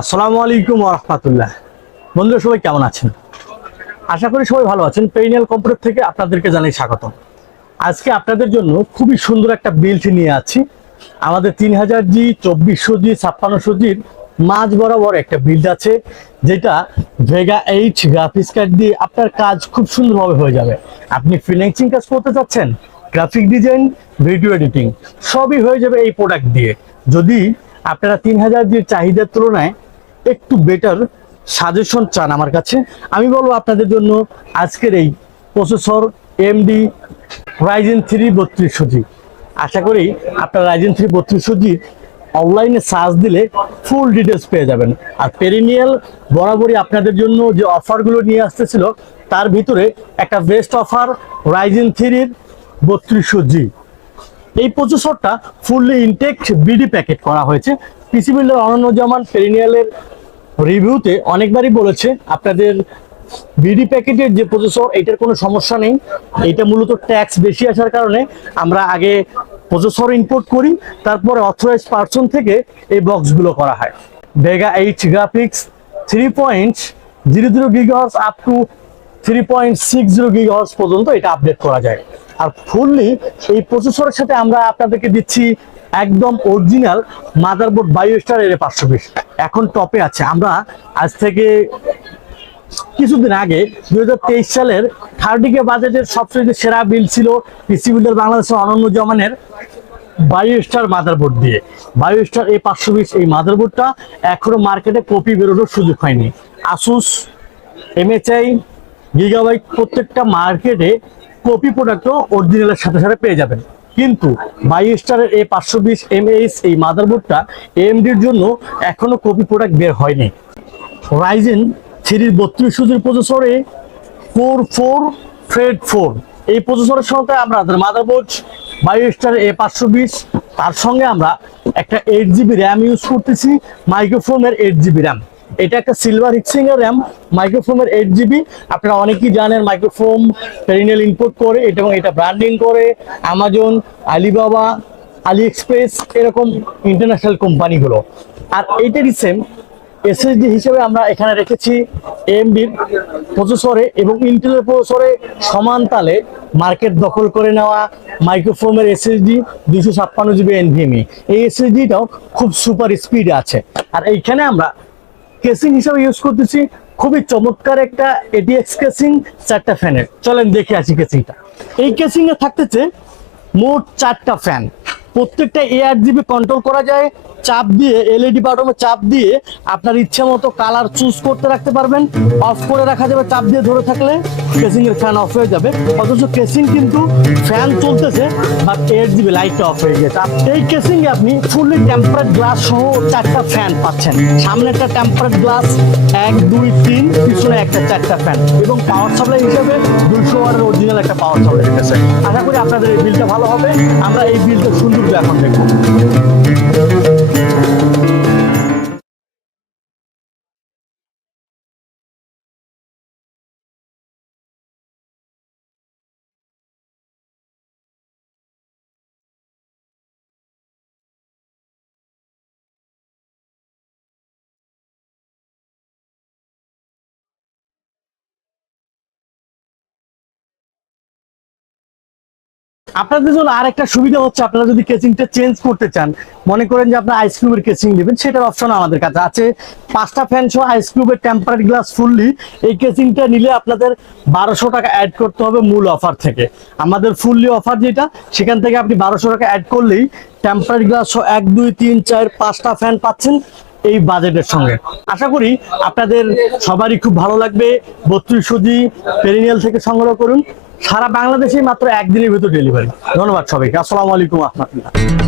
আসসালামু আলাইকুম রহমতুল্লাহ। বন্ধুরা, সবাই কেমন আছেন? আশা করি সবাই ভালো আছেন। পেরিনিয়াল কম্পিউটার থেকে আপনাদেরকে জানাই স্বাগত আজকে আপনাদের জন্য খুবই সুন্দর একটা বিল্ট নিয়ে আছি। আমাদের তিন হাজার জি, চব্বিশশো জি, ছাপ্পান্নশো জির মাঝ বরাবর একটা বিল্ড আছে, যেটা ভেগা এইচ গ্রাফিক্স কার্ড দিয়ে আপনার কাজ খুব সুন্দরভাবে হয়ে যাবে। আপনি ফ্রিল্যান্সিং কাজ করতে চাচ্ছেন গ্রাফিক ডিজাইন ভিডিও এডিটিং সবই হয়ে যাবে এই প্রোডাক্ট দিয়ে। যদি আপনারা তিন হাজার জির চাহিদার তুলনায় একটু বেটার সাজেশন চান আমার কাছে। আমি বলব আপনাদের জন্য আজকের এই প্রসেসর এমডি রাইজেন থ্রি বত্রিশশো জি। আশা করি আপনার রাইজেন থ্রি বত্রিশশো জি অনলাইনে সার্চ দিলে ফুল ডিটেলস পেয়ে যাবেন। আর পেরিনিয়াল বরাবরই আপনাদের জন্য যে অফারগুলো নিয়ে আসতেছিল, তার ভিতরে একটা বেস্ট অফার রাইজেন থ্রির বত্রিশশো জি। এই প্রসেসরটা ফুললি ইনটেক বিডি প্যাকেট করা হয়েছে। পিসি বিল্ডার অনন্য জামান পেরিনিয়ালের রিভিউতে অনেকবারই বলেছে, আপনাদের বিডি প্যাকেটের যে প্রসেসর, এটার কোনো সমস্যা নেই। এটা মূলত ট্যাক্স বেশি আসার কারণে আমরা আগে প্রসেসর ইনপুট করি, তারপরে অথরাইজ পার্সন থেকে এই বক্সগুলো করা হয়। Vega H graphics three point zero zero gigahertz up to three point six zero gigahertz পর্যন্ত এটা আপডেট করা যায়। আর ফুললি এই প্রসেসরের সাথে আমরা আপনাদেরকে দিচ্ছি একদম অরিজিনাল মাদারবোর্ড বায়োস্টার এর পাঁচশো বিশ এখন টপে আছে। আমরা আজ থেকে কিছুদিন আগে দুই হাজার তেইশ সালের থার্টিকে বাজেটের সবচেয়ে সেরা বিল ছিল পিসি বিল্ডার বাংলাদেশের অনন্য জমানের বায়ো বায়োস্টার মাদারবোর্ড দিয়ে। বায়োস্টার এই পাঁচশো বিশ এই মাদারবোর্ডটা এখনও মার্কেটে কপি বেরোনোর সুযোগ হয়নি। আসুস এমএচআই গিগাবাইট প্রত্যেকটা মার্কেটে কপি প্রোডাক্টও অরিজিনালের সাথে সাথে পেয়ে যাবেন। কিন্তু বায়োস্টারের এই পাঁচশো বিশ এমএইচ এই মাদারবোর্ডটা এমডির জন্য এখনও কপি প্রোডাক্ট বের হয়নি। রাইজেন থ্রির বত্রিশ সুজির প্রসেসরে কোর ফোর থ্রেড ফোর এই প্রসেসরের সঙ্গে আমরা মাদারবোর্ড বায়োস্টার এ পাঁচশো বিশ, তার সঙ্গে আমরা একটা এইট জিবি র্যাম ইউজ করতেছি মাইক্রোফোনের এইট জিবি র্যাম এটা একটা সিলভার হিক্সিং এর র্যাম মাইক্রোফোনের এইট জিবি আপনারা অনেকেই জানেন মাইক্রোফোন পেরিনেল ইনপুট করে, এটা এবং এটা ব্র্যান্ডিং করে। অ্যামাজন আলিবাবা আলি এক্সপ্রেস এরকম ইন্টারন্যাশনাল কোম্পানিগুলো আর এইটারই সেম এসএসডি হিসেবে আমরা এখানে রেখেছি এমডির প্রসেসরে এবং ইন্টেলের প্রসেসরে সমান তালে মার্কেট দখল করে নেওয়া মাইক্রোফোনের এসএসডি দুইশো ছাপ্পান্ন জিবি এনভিএমই এই এসএসডিটাও খুব সুপার স্পিডে আছে। আর এইখানে আমরা কেসিং হিসেবে ইউজ করতেছি। খুবই চমৎকার একটা এটিএক্স কেসিং চারটা ফ্যানের চলেন দেখে আসি কেসিংটা এই কেসিং এ থাকতেছে মোট চারটা ফ্যান প্রত্যেকটা এআর জিবি কন্ট্রোল করা যায়। চাপ দিয়ে এলইডি বাটমে চাপ দিয়ে আপনার ইচ্ছে মতো কালার চুজ করতে রাখতে পারবেন। অফ করে রাখা যাবে চাপ দিয়ে ধরে থাকলে কেসিং এর ফ্যান অফ হয়ে যাবে। অথচ কেসিং কিন্তু ফ্যান চলতেছে বাট এইট জিবি লাইটটা অফ হয়ে গেছে। এই কেসিং এ আপনি ফুললি টেম্পারেট গ্লাস সহ চারটা ফ্যান পাচ্ছেন। সামনে একটা টেম্পারেট গ্লাস এক, দুই, তিন, পিছনে একটা চারটা ফ্যান এবং পাওয়ার সাপ্লাই হিসেবে দুইশো ওয়াটের অরিজিনাল একটা পাওয়ার সাপ্লাই দিতেছে। আশা করি আপনাদের এই বিলটা ভালো হবে। আমরা এই বিলটা সুন্দর এখন দেখব। আপনাদের জন্য আর একটা সুবিধা হচ্ছে, আপনারা যদি কেচিংটা চেঞ্জ করতে চান, মনে করেন যে আপনার আইস কিউবের কেচিং নেবেন, সেটার অপশন আমাদের কাছে আছে। পাঁচটা ফ্যান সহ আইস কিউবের টেম্পারেট গ্লাস ফুললি এই কেচিংটা নিলে আপনাদের বারোশো টাকা অ্যাড করতে হবে মূল অফার থেকে। আমাদের ফুললি অফার যেটা, সেখান থেকে আপনি বারোশো টাকা অ্যাড করলেই টেম্পারেট গ্লাস সহ এক, দুই, তিন, চার, পাঁচটা ফ্যান পাচ্ছেন এই বাজেটের সঙ্গে। আশা করি আপনাদের সবারই খুব ভালো লাগবে। বত্রিশ সুজি পেরিনিয়াল থেকে সংগ্রহ করুন। সারা বাংলাদেশে মাত্র একদিনের ভিতর ডেলিভারি ধন্যবাদ সবাইকে। আসসালামু আলাইকুম রহমতুল্লাহ।